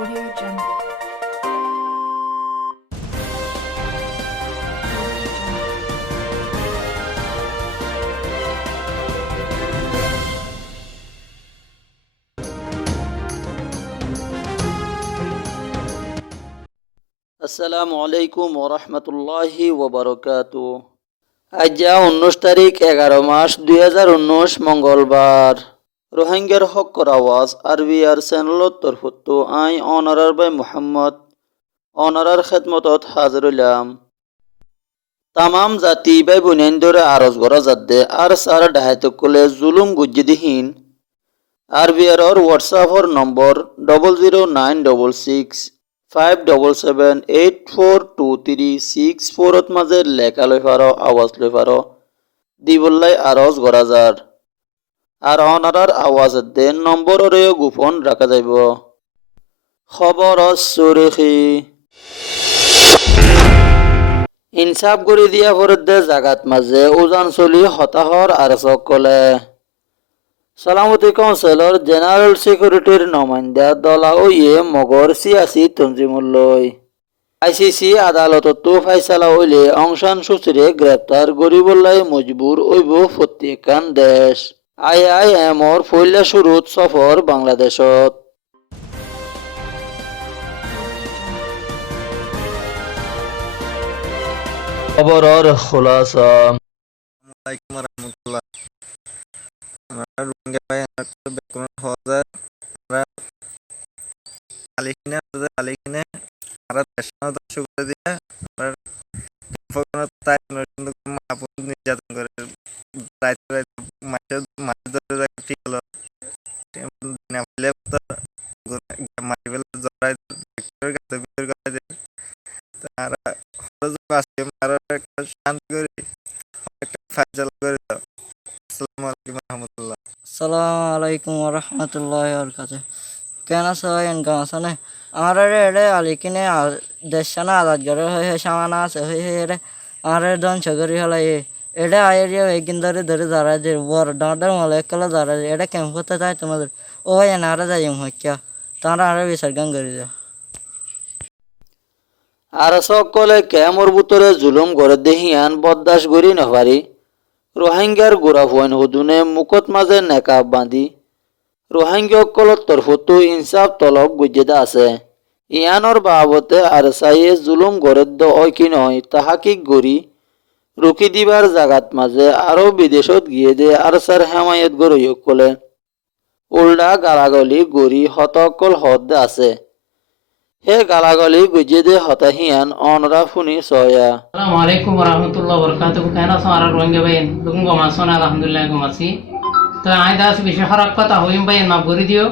Audio Jungle. আসসালামু আলাইকুম ওরহমতুল্লাহি ওবরকাতু। আজ 19 তারিখ 11 মাস 2019 মঙ্গলবার। রোহিঙ্গার হকর আওয়াজ আরবিআর চ্যানেলত তরফতো আই অনারার বাই মোহাম্মদ অনারার খেদমতত হাজির হইলাম। তামাম জাতি বাই বুনিয়ানদরে আরজ করা যাতে আর সার ডাহাতকলে জুলুম গুজ্জিদিহীন আরবিআর হোয়াটসঅ্যাপর নম্বর 00966 577842364 মাঝে লেখা লই পারো আওয়াজ লই পারো দিবল্লাই আরজ গড়া যার আর অনারার আওয়াজের দে নম্বরেও গোপন রাখা যাইব। খবর সুরেখি ইনসাফ করে দিয়া ফরদে জাগাত মাঝে উজান চলি হতাহর আর সকলে সালামতি কাউন্সিলর জেনারেল সিকিউরিটির নমাইন্দা দলা ওয়ে মগর সিয়াসি তঞ্জিমুল্লই আইসিসি আদালতত ফাইসালা হইলে অংশান সুচিরে গ্রেপ্তার গরিবল্লাই মজবুর ওইব প্রত্যেকখান দেশ। IIMর ফইলা শুরুত সফর বাংলাদেশত। খবরের খুলাসা। আসসালামু আলাইকুম রহমতুল্লাহ। আমরা রোহিঙ্গা ভাই ব্যাকরণ হওয়া যায় আমরা আলিখিনে আমরা দেশনা দর্শক করে দিয়ে আমরা তাই আপন নির্যাতন করে রাইতে মাছ ধরে ঠিক হলো না ফেলে মারি ফেলে জড়াই গাছে ভিতর করে তারা আজকে আরো একটা শান্তি করে একটা ফাইজাল করে দাও। আসসালামু আলাইকুম রহমতুল্লাহ। আসসালামু আলাইকুম ওরহমতুল্লাহি ওয়াবারাকাতুহু। কেন আছো ইনকাম আছে না আমার এড়ে আলিকিনে দেশানা আজাদ করে হয়ে সামানা আছে হয়ে রে আমার ধ্বংস করি হলাই এটা আয়েরিয়া কিন্তু ধরে ধরা যে বড় ডাঁটার মলে একলা ধরা এটা কেমন করতে চাই তোমাদের ও ভাই নারা যাই হইয়া তারা আরো বিসর্জন করে দাও। আর সকলে কেমর বুতরে জুলুম করে দেহিয়ান বরদাস করি নপারি রোহিঙ্গার গোড়া ফোন হুদুনে মুকত মাঝে নেকাব বাঁধি রোহিঙ্গাসকলৰ তরফতো ইনসাফ তলব গুজ্জেদা আছে। ইয়ানোর বাবতে আর চাইয়ে জুলুম গড়েদ্দ হয় কি নয় তাহাকিক গড়ি রুকি দিবার জাগাত মাঝে আরো বিদেশত গিয়ে দে আর সার হেমায়ত গড়িসকলে উল্টা গালাগলি গড়ি হতকল হদ্দে আছে। হে গালাগলি গুজে দে হতাহিয়ান অনরা ফুনি সয়া। আসসালামু আলাইকুম ওরহমতুল্লাহ ওবরকাতুহু। কেন আছো আর রোহিঙ্গা ভাই দুগুম গমাছো না আলহামদুলিল্লাহ গমাছি। তো আই দাস বিশেষ হরক কথা হইম ভাই মাফ করে দিও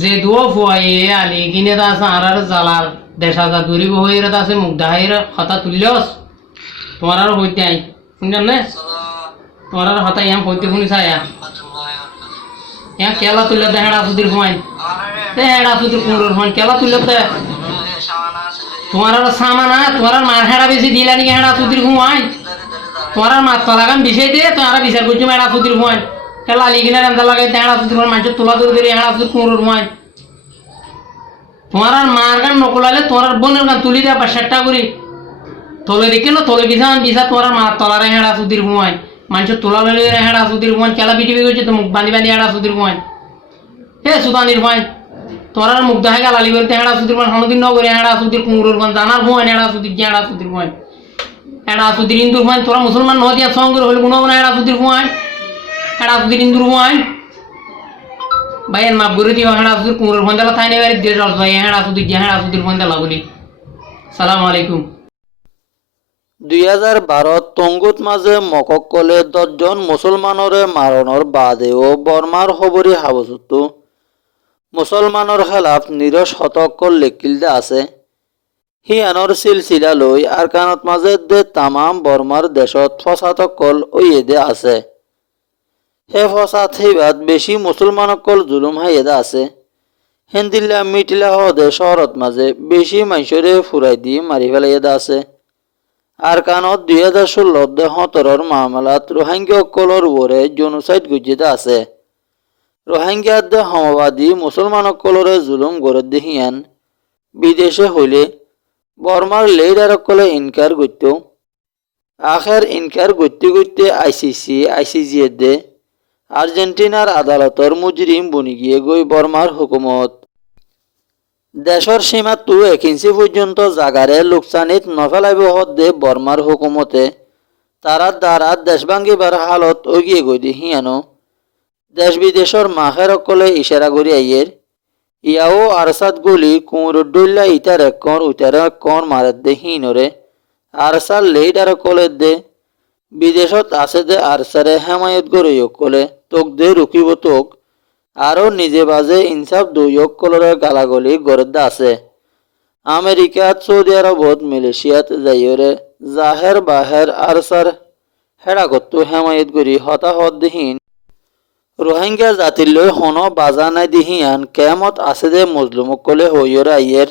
যে দুও ফুয়াই আলি গিনে দাস আর জালার দেশা যা দূরিব হয়ে দাস মুগদাহির হতা তুল্যস তোমার আর হইতে আই শুনলেন না তোমার আর হতা ইয়াম হইতে শুনি ছায়া ইয়া কেলা তুল্য দে হেড়া সুদির ফুয়াই দে হেড়া সুদির কুমরোর ফুয়াই কেলা তুল্য দে তোমার আর সামানা তোমার আর মার হেড়া বেশি দিলা নাকি হেড়া সুদির ফুয়াই তোমার আর মার তলাগান বিষয় দিয়ে তোমার বিচার করছো হেড়া সুদির ফুয়াই খেলা লিগিনে রান্দা লাগাই হেড়া সুদির ফুয়াই মানুষ তোলা দূর দিয়ে হেড়া সুদির কুমরোর ফুয়াই তোমার আর মার গান নকলালে তোমার আর বোনের গান তুলি দেবা সেটটা করি তোলে দেখে না তোলে বিছা তোমার আর মার তলারে হেড়া সুদির ফুয়াই মানুষ তোলা লইলে হেড়া সুদির ফুয়াই খেলা বিটিবি করছে তো মুখ বাঁধি বাঁধি হেড়া সুদির ফুয়াই হে সুদানির ফুয়াই তোর আর মুখ দেখা গালালি করতে হেড়া সুদির ফুয়াই হনদিন ন করে হেড়া সুদির কুমরোর ফুয়াই জানার ফুয়াই হেড়া সুদির হেড়া সুদির ফুয়াই হেড়া সুদির হিন্দুর ফুয়াই তোরা মুসলমান ন দিয়া সঙ্গ হলে কোনো হেড়া সুদির ফুয়াই হেড়া সুদির হিন্দুর ফুয়াই ভাই মা বুড়ি দিও হেড়া সুদির কুমরোর ফুয়াই দেলা থাই নেই দেড় ভাই হেড়া সুদির ফুয়াই দেলা বলি। সালাম আলাইকুম। 2012 তঙ্গুত মাঝে মককলে 10 জন মুসলমানরে মারণর বাদেও বর্মার খবরি হাবসতো মুসলমানৰ খেলাফ নিৰস শতকল লেখিলদে আছে। হিয়ানৰ চিলচিলা লৈ আৰকানত মাজে দে তামাম বৰ্মাৰ দেশত ফচাতকল ওয়েদে আছে। হে ফচাত সেইবাদ বেশি মুসলমানকল জুলুম হাইয়েদা আছে। হেন্দিল্লা মিটিলা হদে শহরত মাঝে বেশি মানুষরে ফুরাই দি মারি ফেলাইয়েদা আছে। আরকানত 2016 মামলাত রোহিঙ্গাসকলৰ ওপৰে জেনোসাইড গুজ্জিদা আছে। রোহিঙ্গাদ সমবাদী মুসলমানসকলরে জুলুম গড়ে দেহিয়ান বিদেশে হইলে বর্মার লেইডারসকলে ইনকার করত আখের ইনকার করতে করতে আইসিজি দে আর্জেন্টিনার আদালতর মুজরিম বনি গিয়ে গই বর্মার হুকুমত দেশর সীমাতো 1 ইঞ্চি পর্যন্ত জাগারে লোকসানিত নফেলাইব হদ্দে বর্মার হুকুমতে তারা দ্বারা দেশ ভাঙ্গিবার হালত অগিয়ে গই দিহিয়ানো দেশ বিদেশর মাহের অকলে ইশারা করি আইয়ের ইয়াও আরসাদ গলি কুমরুদ্দুল্লা ইতার একর উতার একর মারের দে হিনরে আরসার লেইডার কলে দে বিদেশত আছে দে আরসারে হেমায়ত গড়ই কলে তোক দে রুকিব তোক আরও নিজে বাজে ইনসাফ দুইক কলরে গালাগলি গড়ে আছে আমেরিকাত সৌদি আরবত মালয়েশিয়াত যাইরে জাহের বাহের আরসার হেড়া করতো হেমায়ত গড়ি হতাহত দিহীন রোহিঙ্গা জাতির লই হন বাজা নাই দিহিয়ান কেমত আছে দে মজলুমকলে হইয়র আইয়ের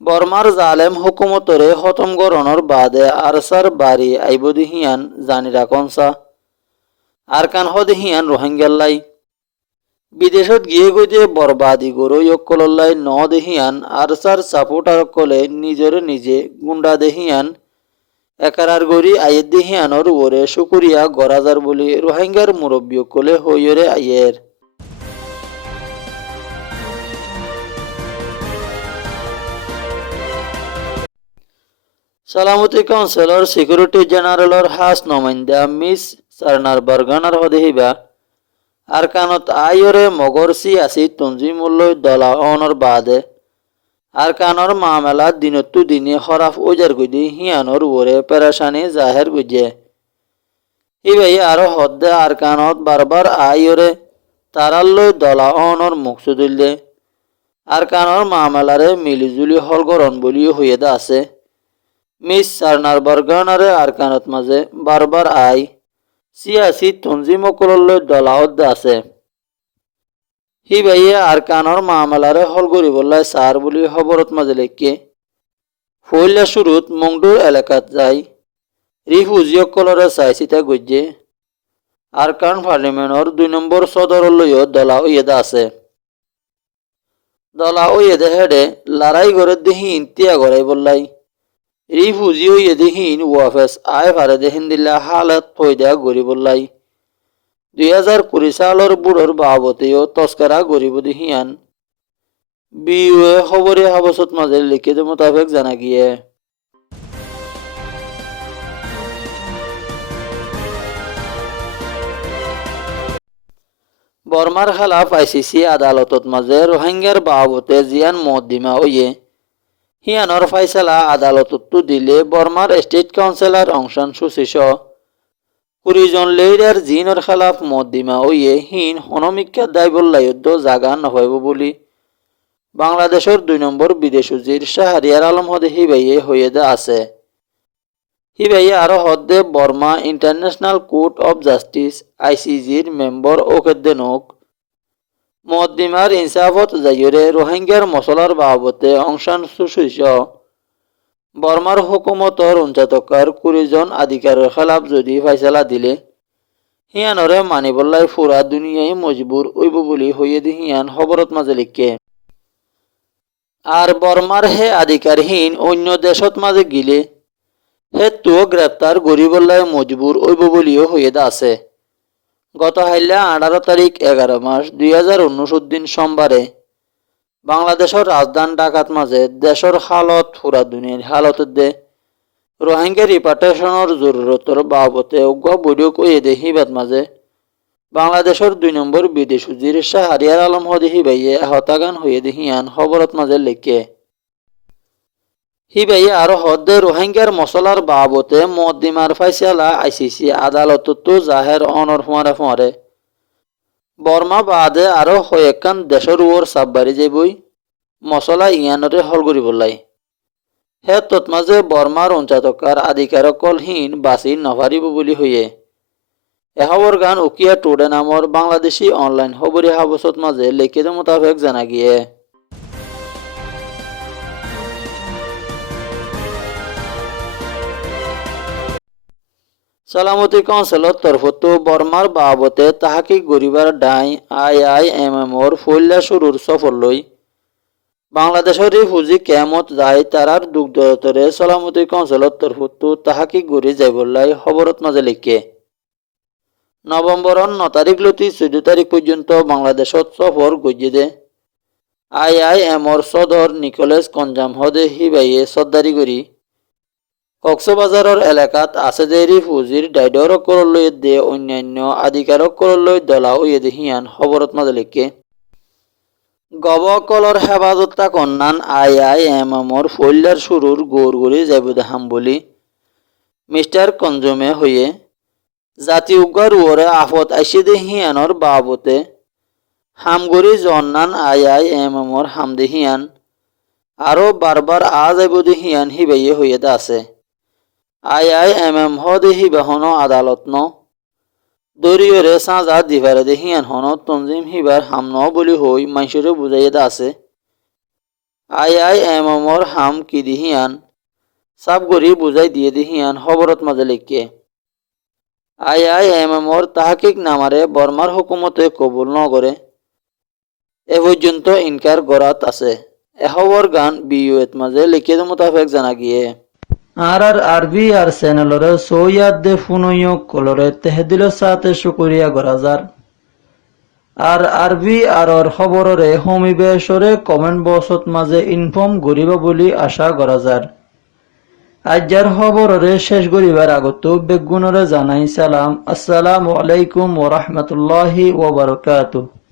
বর্মার জালেম হুকুমতরে খতম গরণর বাদে আরসার বাড়ি আইব দিহিয়ান জানি রাখনসা আর কান হ দিহিয়ান রোহিঙ্গাল্লাই বিদেশত গিয়ে গইতে বরবাদি গরই অকলল্লাই ন দেহিয়ান আরসার সাপোর্টার কলে নিজরে নিজে গুন্ডা দেহিয়ান একারার গড়ি আয়ের দেহিয়ানর ওরে শুকুরিয়া গরাজার বলি রোহিঙ্গার মুরব্বী কলে হইরে আয়ের সালামতি কাউন্সিলর সিকিউরিটি জেনারেলর হাস নমাইন্দা মিস সারনার বার্গানার হদেহিবা আর কানত আইরে মগর সিয়াসি তঞ্জিমুল্লই দলা অনর বাদে আর কানর মামলা দিনত্তু দিনে হরাফ ওজার গুদি হিয়ানর ওরে পেরেশানি জাহের গুজে ইবাই আরো হদ্দে আর কানত বারবার আইরে তারাল্লই দলা অনর মুকসুদুল্লে আর কানর মামলারে মিলিজুলি হলগরণ বলিও হইয়ে দা আছে মিস সারনার বার্গানারে আর কানত মাঝে বারবার আই সিয়াসি তঞ্জিমকললৈ দলাওত আছে হি ভাইয়ে আর কানর মামলারে হল করিবলাই সার বুলি খবরত মাঝে লেখকে ফইলা শুরুত মংডুর এলাকাত যাই রিফিউজিসকলরে চাইচিতা গজ্জে আর কান পার্লিমেন্টর 2 নম্বর সদরলৈও দলা ওয়েদা আছে দলা ওয়েদে হেডে লড়াই করে দেহি ইন্তিয়া গড়াই বললাই রিফিউজি হইয়ে দেহিন ওয়াফেস আয় ফারে দেহিন দিল্লা হালত ফয়দা গড়ি বললাই 2020 সালর বুড়োর বাবতেও তস্করা গরিব দিহিয়ান বিউএ খবরে হাবসত মাঝে লিখিত মোতাবেক জানা গিয়ে বর্মার খেলাফ আইসিসি আদালতত মাঝে রোহিঙ্গার বাবতে জিয়ান মদ্দিমা ওয়ে হিয়ানর ফাইসালা আদালতত দিলে বর্মার স্টেট কাউন্সিলর অংশান সুশিস 20 জন লেইডার জিনর খেলাফ মদ্দিমা ওয়ে হিন হনমিকা দায়বল্লায়ুদ্ধ জাগা নহাইব বলি বাংলাদেশের 2 নম্বর বিদেশ উজির শাহরিয়ার আলম হদে হিবাইয়ে হয়ে দা আছে হিবাইয়ে আরো হদ্দে Burma international court of justice আইসিজির মেম্বার ওকেদ্দেনক মদ্দিমার ইনসাফত যাইরে রোহিঙ্গার মশলার বাবতে অংশান সুশিস বর্মার হুকুমতর 49 জন আধিকারের খেলাফ যদি ফাইসালা দিলে হিয়ানরে মানিবল্লাই ফুরা দুনিয়ায় মজবুর ওইব বলি হইয়ে দিহিয়ান খবরত মাঝে লিখকে আর বর্মার হে আধিকারহীন অন্য দেশত মাঝে গিলে হে তো গ্রেপ্তার গরিবল্লাই মজবুর ওইব বলিও হইয়ে দা আছে গত হাইলা 18 তারিখ 11 মাস 2019 দিন সোমবারে বাংলাদেশের রাজধানী ঢাকাত মাঝে দেশের হালত পুরা দুনিয়ার হালত দে রোহিঙ্গা রিপার্টেশনের জরুরতর বাবতে উগ্র বৈঠক ওয়ে দে হিবাত মাঝে বাংলাদেশের 2 নম্বর বিদেশ উজির শাহরিয়ার আলম হদে হিবাইয়ে হতাগান হয়ে দেহিয়ান খবরত মাঝে লেখে হিবাইয়ে আরো হদ্দে রোহিঙ্গার মশলার বাবতে মদ্দিমার ফাইসালা আইসিসি আদালতত জাহের অনর ফুয়ারে বর্মা বাদে আরো কয়েকখান দেশের ওর সাববারি যাবই মশলা ইয়ানরে হল করি বললাই হে তৎমাজে বর্মার 49 আধিকারকলহীন বাঁচি নভারিব বলি হইয়ে এহবর গান উকিয়া টুডে নামৰ বাংলাদেশী অনলাইন খবরি হাবসত মাঝে লিখিত মোতাবেক জানা গিয়ে সালামতি কাউন্সিলৰ তৰফতো বৰ্মাৰ বাবতে তাহাকিক গৰিবাৰ ডাই IIMMৰ ফৈল্লা শুৰুৰ সফল লৈ বাংলাদেশৰ ফুজি কেমত যায় তারার দুগ্ধতরে সালামতি কাউন্সিলৰ তৰফতো তাহাকিক গৰি যাইবলাই খবৰত মাজে লিখে নৱেম্বৰৰ 9 তাৰিখ লতি 14 তাৰিখ পৰ্যন্ত বাংলাদেশত সফর গজিদে IIMৰ সদর নিকোলাস কঞ্জাম হদে হিবাইয়ে সদ্দারি করি কক্সবাজাৰৰ এলেকাত আছে যে রিফুজির ডাইডরকললৈ দে অন্যান্য আধিকাৰকললৈ দলা হয়ে দেহিয়ান খবৰত মাজে লিখে গবকলৰ হেফাজতা কন্যান IIMৰ ফৈল্লাৰ শুরুর গড়গড়ি যাব দেখাম বলি মিস্টার কঞ্জমে হয়ে জাতি উগার ওরে আফত আইসে দেহিয়ানর বাবতে হামগরি জন্নান IIMৰ হামদেহিয়ান আরো বারবার যাব দেহিয়ান হিবাইয়ে হয়ে আছে IIMM হদে হিবাহন আদালত ন দরিয়রে সাজা দিভারে দেহিয়ান হন তঞ্জিম হিবার হাম ন বলি হই মাইসরে বুঝাইয়ে আছে IIMৰ হাম কি দিহিয়ান সাব গরি বুঝাই দিয়ে দিহিয়ান খবরত মাঝে লিখে IIMৰ তাহাকিক নামারে বর্মার হুকুমতে কবুল নগরে এ পর্যন্ত ইনকার গড়াত আছে এ খবর গান বিউএত মাঝে লিখে মোতাবেক জানা গিয়ে আর আরবি আর চ্যানেলরে সৈয়াদ দে ফুনয় কলরে তেহদিলের সাথে শুকরিয়া গরাজার আর আরবি আরর খবররে হমিবেশরে কমেন্ট বক্সত মাঝে ইনফর্ম করিবা বলি আশা গরাজার আজ্জার খবররে শেষ করিবার আগত বেগুনরে জানাই সালাম আসসালামু আলাইকুম ওয়া রাহমাতুল্লাহি ওয়া বারাকাতুহু।